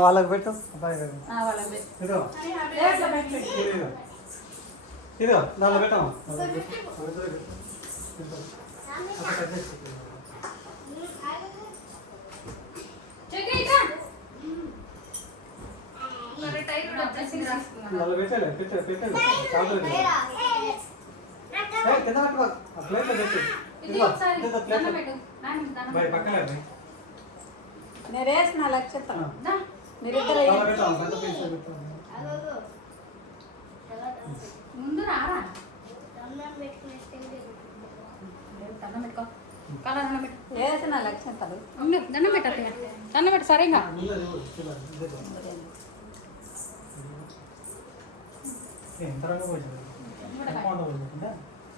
వాళ్ళకి పెట్టు. ఇదో ఇదో దానిలో పెట్టాము. పెట్టాలి పెట్టాలి పెట్టాలి కింద పెట్టుకో. ప్లేట్లో పెట్టు. పక్కన నేను వేసిన లక్ష్యం మీరిద్దరు ముందు రారా వేసిన లక్ష్యం దండం పెట్ట దండం పెట్ట సరేగా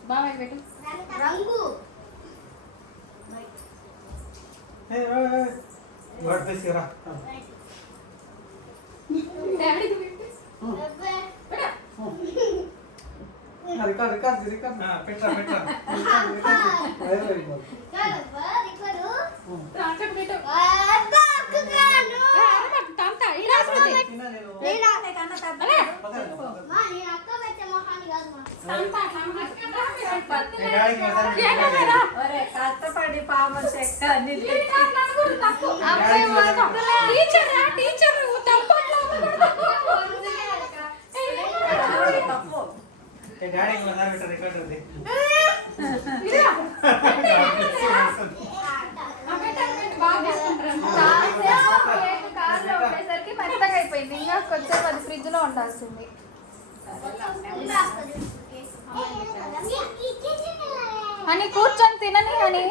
బాగా పెట్టు రంగు తీసుకురా. రికార్డ్ రికార్డ్ రికార్డ్ పెట్టా పెట్టా కష్టపడి పాప చెక్క మెత్తగా అయిపోయింది. ఇంకా కొంచెం అది ఫ్రిడ్జ్ లో ఉండాల్సింది. అని కూర్చొని తినని అని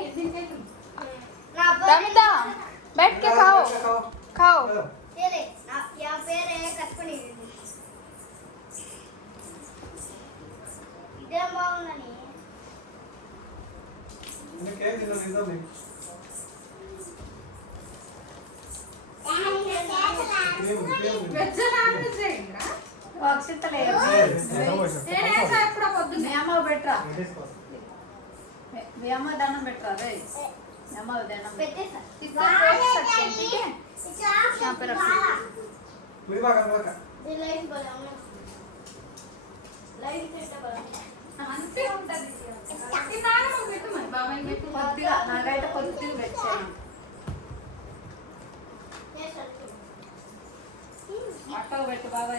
రమితా बैठ के खाओ खाओ మీ అమ్మ దండం పెట్టరా రే అమ్మ దండం నాకైతే కొద్దిగా పెట్టాను అట్టకు పెట్టు బాబాయ్.